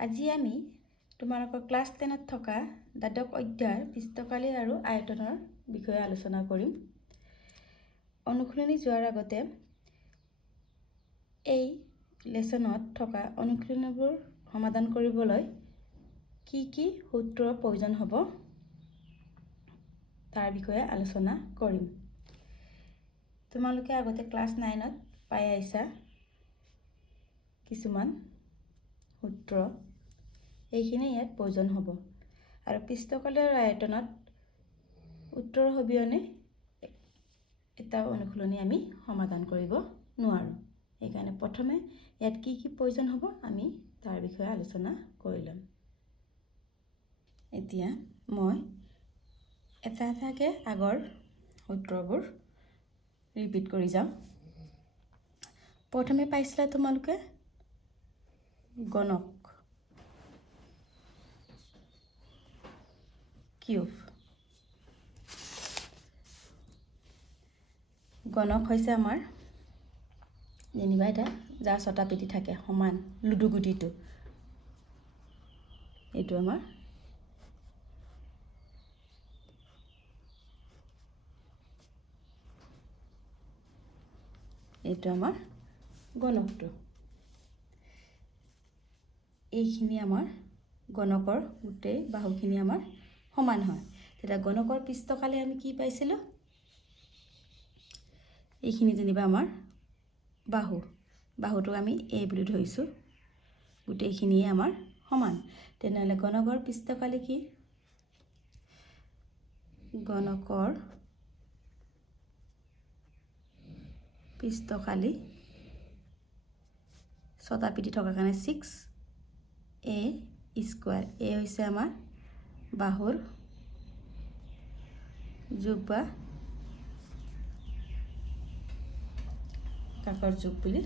আজি আমি তোমালোকৰ ক্লাছ 10ত থকা দ্বাদশ অধ্যায়ৰ পৃষ্ঠকালি আৰু আয়তনৰ বিষয়ে আলোচনা কৰিম। অনুশীলনী যোৱাৰ আগতে এই লেসনত থকা অনুশীলনীবোৰ সমাধান কৰিবলৈ কি কি সূত্ৰৰ প্ৰয়োজন হ'ব তাৰ বিষয়ে আলোচনা কৰিম। তোমালোকে আগতে ক্লাছ 9ত পাই আহিছা কিছুমান সূত্ৰ, এইখিনি ইয়াত প্ৰয়োজন হ'ব। আৰু পৃষ্ঠকালি আৰু আয়তনত উত্তৰ অবিহনে এটা অনুশীলনী আমি সমাধান কৰিব নোৱাৰোঁ। সেইকাৰণে প্ৰথমে ইয়াত কি কি প্ৰয়োজন হ'ব আমি তাৰ বিষয়ে আলোচনা কৰি ল'ম। এতিয়া মই এটা এটাকৈ আগৰ সূত্ৰবোৰ ৰিপিট কৰি যাম। প্ৰথমে পাইছিলা তোমালোকে গণক কিউব। গণক হৈছে আমাৰ যেনিবা এটা যাৰ ছটা পিঠি থাকে সমান লুডু গুটিটো, এইটো আমাৰ গণকটো। এইখিনি আমাৰ গণকৰ গোটেই বাহুখিনি আমাৰ সমান হয়। তেতিয়া গণকৰ পৃষ্ঠকালি আমি কি পাইছিলোঁ, এইখিনি যেনিবা আমাৰ বাহুটো আমি A বুলি ধৰিছোঁ, গোটেইখিনিয়ে আমাৰ সমান। তেনেহ'লে গণকৰ পৃষ্ঠকালি কি? গণকৰ পৃষ্ঠকালি ছটা পিঠি থকাৰ কাৰণে 6A স্কোৱাৰ। A হৈছে আমাৰ বাহুৰ যোগ বা কাষৰ যোগ বুলি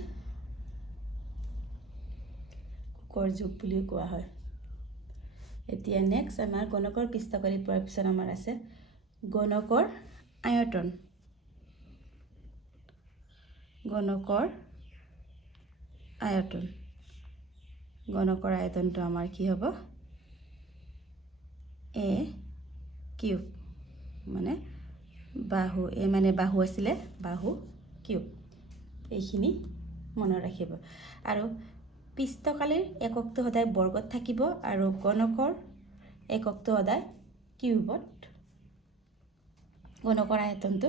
কোৱা হয়। এতিয়া নেক্সট আমাৰ গণকৰ পৃষ্ঠকালি পোৱাৰ পিছত আমাৰ আছে গণকৰ আয়তন। গণকৰ আয়তনটো আমাৰ কি হ'ব? A কিউব, মানে বাহু, A মানে বাহু আছিলে, বাহু কিউব। এইখিনি মনত ৰাখিব। আৰু পৃষ্ঠকালিৰ এককটো সদায় বৰ্গত থাকিব আৰু গণকৰ এককটো সদায় কিউবত, গণকৰ আয়তনটো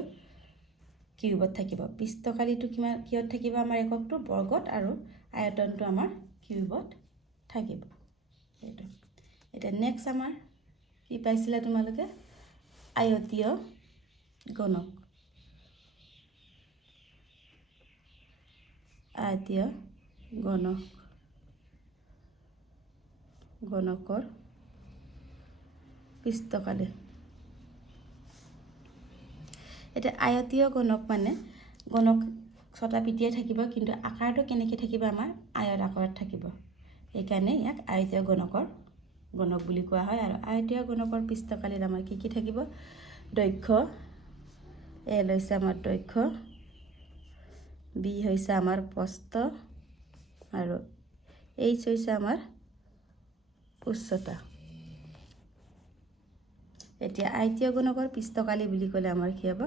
কিউবত থাকিব। পৃষ্ঠকালিটো কিহত থাকিব? আমাৰ এককটো বৰ্গত আৰু আয়তনটো আমাৰ কিউবত থাকিব। এইটো এতিয়া নেক্সট আমাৰ কি পাইছিলা তোমালোকে? আয়তীয় গণক। গণকৰ পৃষ্ঠকালি। এতিয়া আয়তীয় গণক মানে গণক ছটা পিঠিয়ে থাকিব, কিন্তু আকাৰটো কেনেকৈ থাকিব? আমাৰ আয়ত আকাৰত থাকিব। সেইকাৰণে ইয়াক আয়তীয় গণক বুলি কোৱা হয়। আৰু আয়তীয় গণকৰ পৃষ্ঠকালিত আমাৰ কি কি থাকিব? দৈৰ্ঘ্য L হৈছে আমাৰ দৈৰ্ঘ্য, B হৈছে আমাৰ প্ৰস্থ, আৰু H হৈছে আমাৰ উচ্চতা। এতিয়া আয়তীয় গণকৰ পৃষ্ঠকালি বুলি ক'লে আমাৰ কি হ'ব?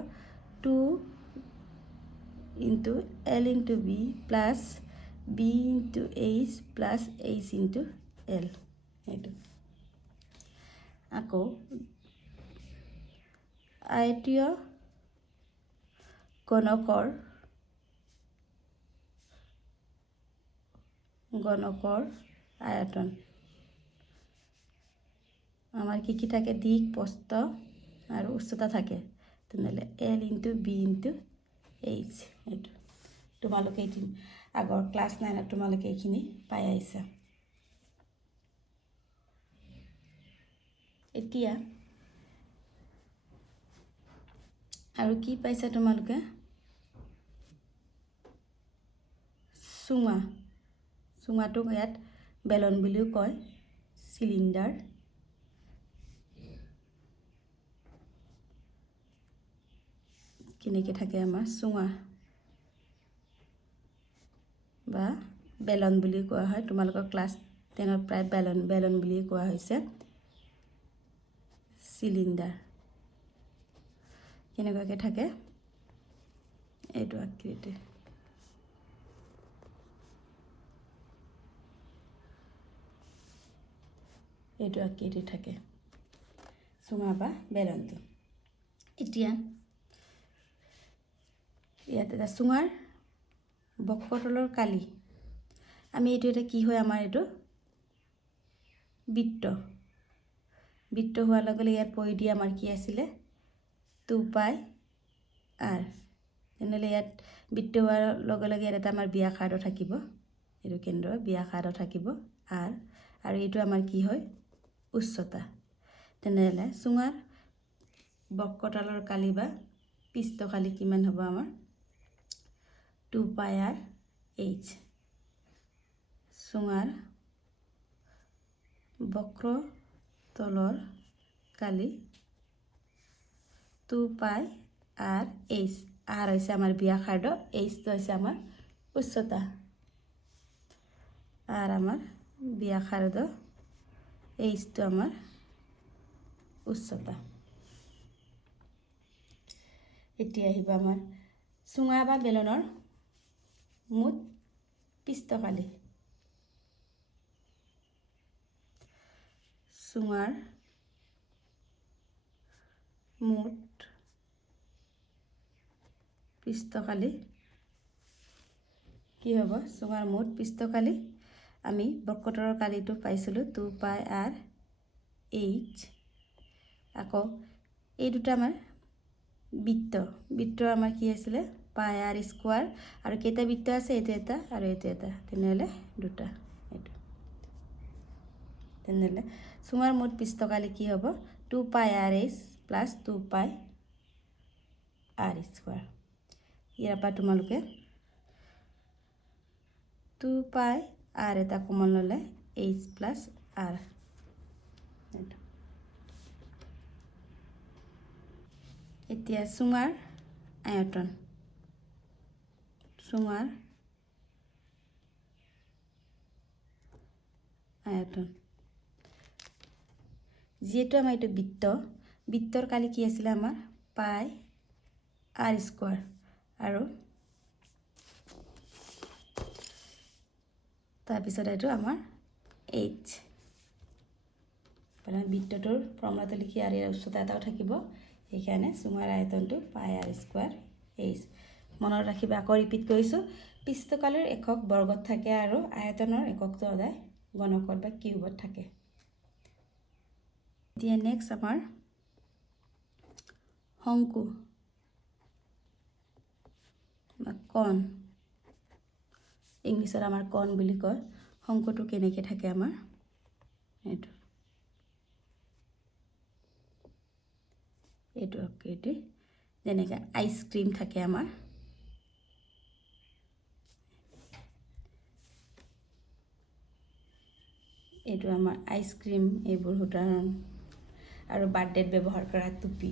2 × L × B plus B × H plus H × L। এইটো আকৌ আয়তীয় গণকৰ আয়তন আমাৰ কি কি থাকে? দিশ, প্ৰস্থ আৰু উচ্চতা থাকে। তেনেহ'লে L × B × H। এইটো তোমালোকে আগৰ ক্লাছ 9ত তোমালোকে এইখিনি পাই আহিছা। এতিয়া আৰু কি পাইছা তোমালোকে? চুঙাটোক ইয়াত বেলন বুলিও কয়, চিলিণ্ডাৰ। কেনেকৈ থাকে আমাৰ চুঙা বা বেলন বুলি কোৱা হয়। তোমালোকৰ ক্লাছ টেনত প্ৰায় বেলন বুলি কোৱা হৈছে। চিলিণ্ডাৰ কেনেকুৱাকৈ থাকে এইটো আকৃতি। এইটো আকৃতি থাকে চুঙা বা বেলনটো। এতিয়া ইয়াত এটা চুঙাৰ বক্ৰতলৰ কালি, আমি এইটো এটা কি হয় আমাৰ এইটো বৃত্ত হোৱাৰ লগে লগে ইয়াত পৰি দিয়ে আমাৰ কি আছিলে 2πr। তেনেহ'লে ইয়াত বৃত্ত হোৱাৰ লগে লগে ইয়াত এটা আমাৰ ব্যাসাৰ্ধ থাকিব, এইটো কেন্দ্ৰৰ ব্যাসাৰ্ধ থাকিব r, আৰু এইটো আমাৰ কি হয় উচ্চতা। তেনেহ'লে চুঙাৰ বক্ৰতলৰ কালি বা পৃষ্ঠকালি কিমান হ'ব আমাৰ 2πr h। চুঙাৰ বক্ৰতলৰ কালি 2πr h। r হৈছে আমাৰ ব্যাসাৰ্ধ, h হৈছে আমাৰ উচ্চতা। r আমাৰ ব্যাসাৰ্ধ, h আমাৰ উচ্চতা। এতিয়া আহিব আমাৰ চুঙা বা বেলনৰ মুঠ পৃষ্ঠকালি। চুঙাৰ মুঠ পৃষ্ঠকালি কি হ'ব? চুঙাৰ মুঠ পৃষ্ঠকালি আমি বক্ৰতলৰ কালিটো পাইছিলোঁ 2πr h। আকৌ এই দুটা আমাৰ বৃত্ত আমাৰ কি আছিলে πr স্কোৱাৰ, আৰু কেইটা বৃত্ত আছে এইটো এটা আৰু এইটো এটা, তেনেহ'লে দুটা। এইটো তেনেহ'লে চুঙাৰ মুঠ পৃষ্ঠকালি কি হ'ব 2πr h plus 2πr square. ইয়াৰ পৰা তোমালোকে 2πr এটা কমন ল'লে h প্লাছ r। এতিয়া চুঙাৰ আয়তন, চুঙাৰ আয়তন যিহেতু আমাৰ এইটো বৃত্তৰ কালি কি আছিলে আমাৰ πr স্কোৱাৰ, আৰু তাৰপিছত এইটো আমাৰ h। বৃত্তটোৰ ফৰ্মুলাটো লিখি আৰু ইয়াৰ উচ্চতা এটাও থাকিব, সেইকাৰণে চুঙাৰ আয়তনটো πr স্কোৱাৰ h। মনত ৰাখিবা, আকৌ ৰিপিট কৰিছোঁ, পৃষ্ঠকালিৰ একক বৰ্গত থাকে আৰু আয়তনৰ এককটো সদায় ঘনকত বা কিউবত থাকে। এতিয়া নেক্সট আমাৰ শংকু বা কণ, ইংলিছত আমাৰ কণ বুলি কয়। শংকুটো কেনেকৈ থাকে আমাৰ এইটো আকৃতি, যেনেকৈ আইচক্ৰীম থাকে আমাৰ। এইটো আমাৰ আইচক্ৰীম, এইবোৰ উদাহৰণ, আৰু বাৰ্থডেত ব্যৱহাৰ কৰা টুপি,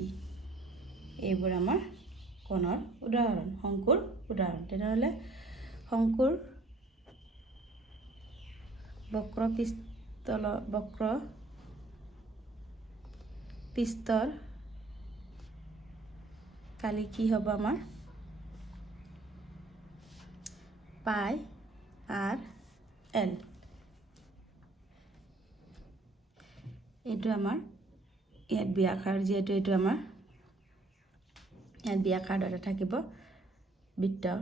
এইবোৰ আমাৰ কণৰ উদাহৰণ, শংকুৰ উদাহৰণ। তেনেহ'লে শংকুৰ বক্ৰ পৃষ্ঠৰ কালি কি হ'ব আমাৰ πr l। এইটো আমাৰ ইয়াত ব্যাসাৰ্ধ, যিহেতু এইটো আমাৰ ইয়াত ব্যাসাৰ্ধ এটা থাকিব বৃত্ত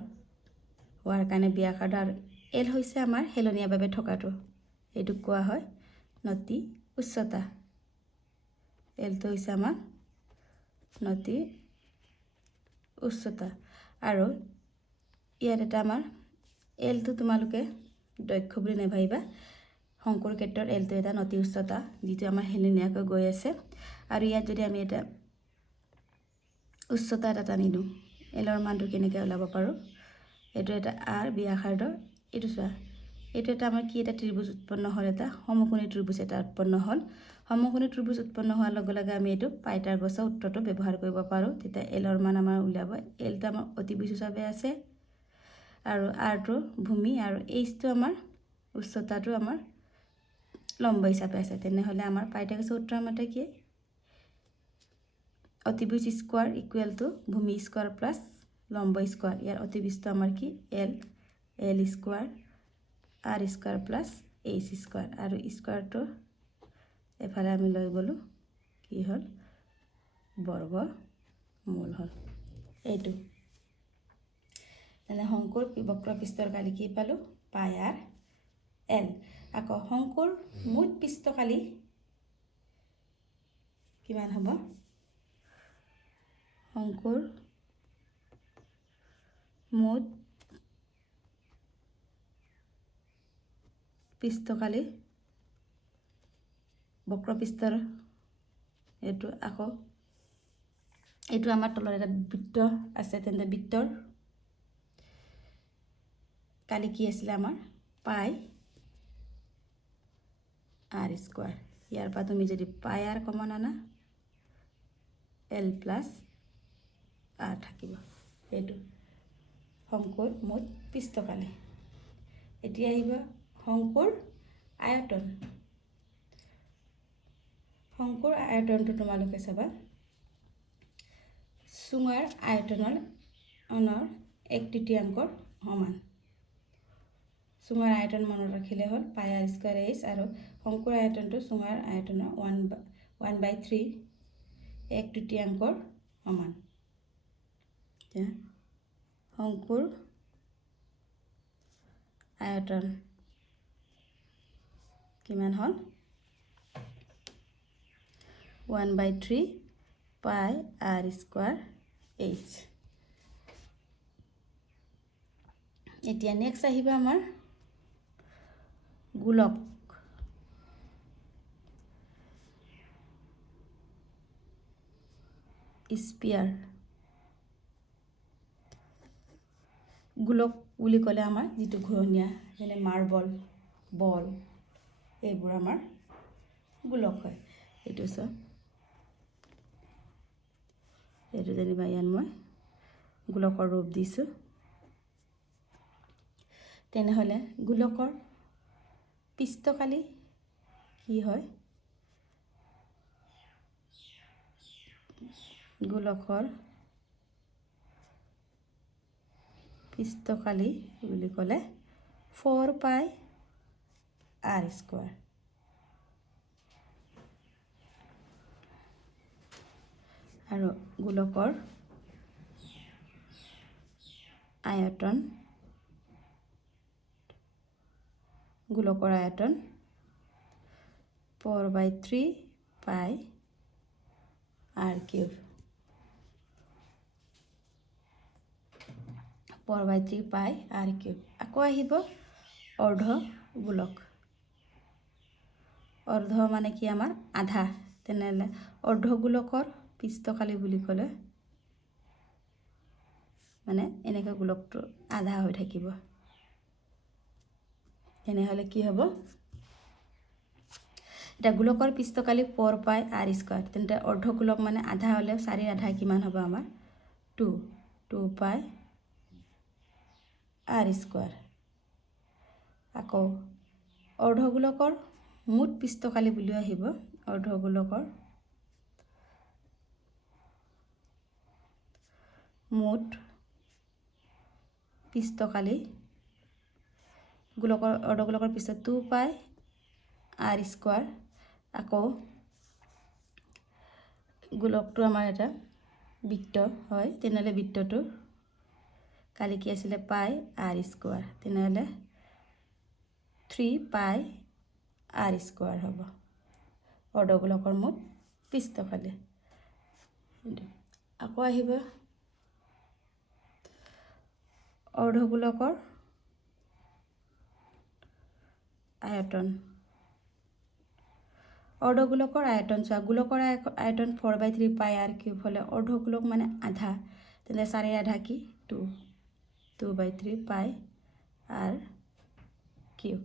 হোৱাৰ কাৰণে ব্যাসাৰ্ধ, আৰু l হৈছে আমাৰ হেলনীয়াভাৱে থকাটো, এইটোক কোৱা হয় নতি উচ্চতা। lটো হৈছে আমাৰ নতি উচ্চতা, আৰু ইয়াত এটা আমাৰ lটো তোমালোকে দৈৰ্ঘ্য বুলি নাভাবিবা, শংকুৰ ক্ষেত্ৰত lটো এটা নতি উচ্চতা যিটো আমাৰ হেলনীয়াকৈ গৈ আছে। আৰু ইয়াত যদি আমি এটা উচ্চতা এটা টানি দিওঁ, লৰ মানটো কেনেকৈ ওলাব পাৰোঁ, এইটো এটা r ব্যাসাৰ্ধ, এইটো চোৱা, এইটো এটা আমাৰ কি এটা ত্ৰিভুজ উৎপন্ন হ'ল, এটা সমকোণী ত্ৰিভুজ এটা উৎপন্ন হ'ল। সমকোণী ত্ৰিভুজ উৎপন্ন হোৱাৰ লগে লগে আমি এইটো পাইথাগোৰাছৰ সূত্ৰটো ব্যৱহাৰ কৰিব পাৰোঁ। তেতিয়া লৰ মান আমাৰ উলিয়াব, lটো আমাৰ অতিভুজ হিচাপে আছে, আৰু rটো ভূমি, আৰু hটো আমাৰ উচ্চতাটো আমাৰ লম্ব হিচাপে আছে তেনেহ'লে আমাৰ পাইথাগোৰাছৰ সূত্ৰ মতে কি অতিভুজ স্কোৱাৰ ইকুৱেল টু ভূমি স্কোৱাৰ প্লাছ লম্ব স্কোৱাৰ ইয়াৰ অতিভুজটো আমাৰ কি L square R square plus H square আৰু স্কোৱাৰটো এফালে আমি লৈ গ'লোঁ কি হ'ল বৰ্গমূল হ'ল এইটো তেনে শংকুৰ বক্ৰ পৃষ্ঠৰ কালি কি পালোঁ পাই আৰ এল আকৌ শংকুৰ মুঠ পৃষ্ঠকালি কিমান হ'ব শংকুৰ মুঠ পৃষ্ঠকালি বক্ৰপৃষ্ঠৰ এইটো আকৌ এইটো আমাৰ তলত এটা বৃত্ত আছে তেন্তে বৃত্তৰ কালি কি আছিলে আমাৰ পাই আৰ স্কোৱাৰ ইয়াৰ পৰা তুমি যদি পাই আৰ কমন আনা এল প্লাছ আৰ থাকিব এইটো শংকুৰ মুঠ পৃষ্ঠকালি এতিয়া আহিব শংকুৰ আয়তনটো তোমালোকে চাবা চুঙাৰ আয়তনৰ 1/3 সমান চুঙাৰ আয়তন মনত ৰাখিলে হ'ল পাই আৰ স্কোৱাৰ এইচ আৰু শংকুৰ আয়তনটো চুঙাৰ আয়তনৰ 1/3 1/3 সমান শংকুৰ আয়তন কিমান হ'ল 1/3 পাই আৰ স্কোৱাৰ এইচ এতিয়া নেক্সট আহিব আমাৰ গোলক স্পিয়াৰ গোলক বুলি ক'লে আমাৰ যিটো ঘূৰণীয়া যেনে মাৰ্বল বল এইবোৰ আমাৰ গোলক হয় এইটো চব এইটো যেনিবা ইয়াত মই গোলকৰ ৰূপ দিছোঁ তেনেহ'লে গোলকৰ পৃষ্ঠকালি কি হয় গোলকৰ পৃষ্ঠকালি বুলি ক'লে 4 পাই আৰ স্কোৱাৰ আৰু গোলকৰ আয়তন 4/3 পাই আৰ কিউব 4/3 পাই আৰ কিউব আকৌ আহিব অৰ্ধ গোলক অৰ্ধ মানে কি আমাৰ আধা তেনেহ'লে অৰ্ধ গোলকৰ পৃষ্ঠকালি বুলি ক'লে মানে এনেকৈ গোলকটো আধা হৈ থাকিব তেনেহ'লে কি হ'ব এটা গোলকৰ পৃষ্ঠকালি 4 পাই আৰ স্কোৱাৰ তেন্তে অৰ্ধ গোলক মানে আধা হ'লে 4/2 কিমান হ'ব আমাৰ 2 পাই আৰ স্কোৱাৰ আকৌ অৰ্ধ গোলকৰ মুঠ পৃষ্ঠকালি বুলি আহিব অৰ্ধ গোলকৰ মুঠ পৃষ্ঠকালি গোলকৰ অৰ্ধ গোলকৰ পৃষ্ঠ 2 পাই আৰ স্কোৱাৰ আকৌ গোলকটো আমাৰ এটা বৃত্ত হয় তেনেহ'লে বৃত্তটো কালি কি আছিলে পাই আৰ স্কোৱাৰ তেনেহ'লে 3 পাই আৰ স্কোৱাৰ হ'ব অৰ্ধ গোলকৰ মুঠ পৃষ্ঠকালি আকৌ আহিব অৰ্ধ গোলকৰ আয়তন অৰ্ধ গোলকৰ আয়তন চোৱা গোলকৰ আয়তন 4/3 পাই আৰ কিউব হ'লে অৰ্ধ গোলক মানে আধা তেন্তে 4/2 কি 2/3 পাই আৰ কিউব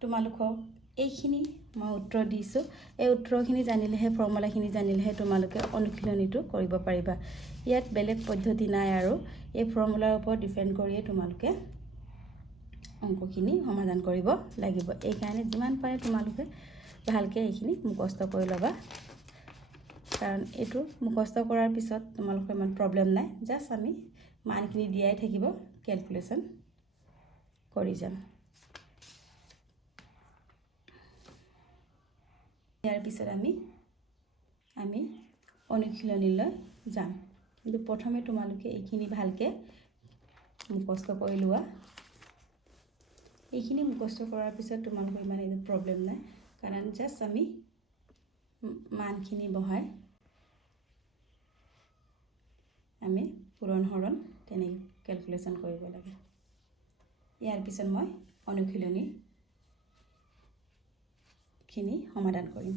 তোমালোকক এইখিনি মই উত্তৰ দিছোঁ এই উত্তৰখিনি জানিলেহে ফৰ্মুলাখিনি জানিলেহে তোমালোকে অনুশীলনীটো কৰিব পাৰিবা ইয়াত বেলেগ পদ্ধতি নাই আৰু এই ফৰ্মুলাৰ ওপৰত ডিপেণ্ড কৰিয়ে তোমালোকে অংকখিনি সমাধান কৰিব লাগিব। এইকাৰণে যিমান পাৰে তোমালোকে ভালকৈ এইখিনি মুখস্থ কৰি ল'বা, কাৰণ এইটো মুখস্থ কৰাৰ পিছত তোমালোকৰ ইমান প্ৰব্লেম নাই। জাষ্ট আমি মানখিনি দিয়াই থাকিব, কেলকুলেশ্যন কৰি যাম। ইয়াৰ পিছত আমি অনুশীলনীলৈ যাম, কিন্তু প্ৰথমে তোমালোকে এইখিনি ভালকৈ মুখস্থ কৰি লোৱা। এইখিনি মুখস্থ কৰাৰ পিছত তোমালোকৰ ইমান এইটো প্ৰব্লেম নাই, কাৰণ জাষ্ট আমি মানখিনি বহাই আমি পূৰণ হৰণ তেনেকৈ কেলকুলেশ্যন কৰিব লাগে। ইয়াৰ পিছত মই অনুশীলনীখিনি সমাধান কৰিম।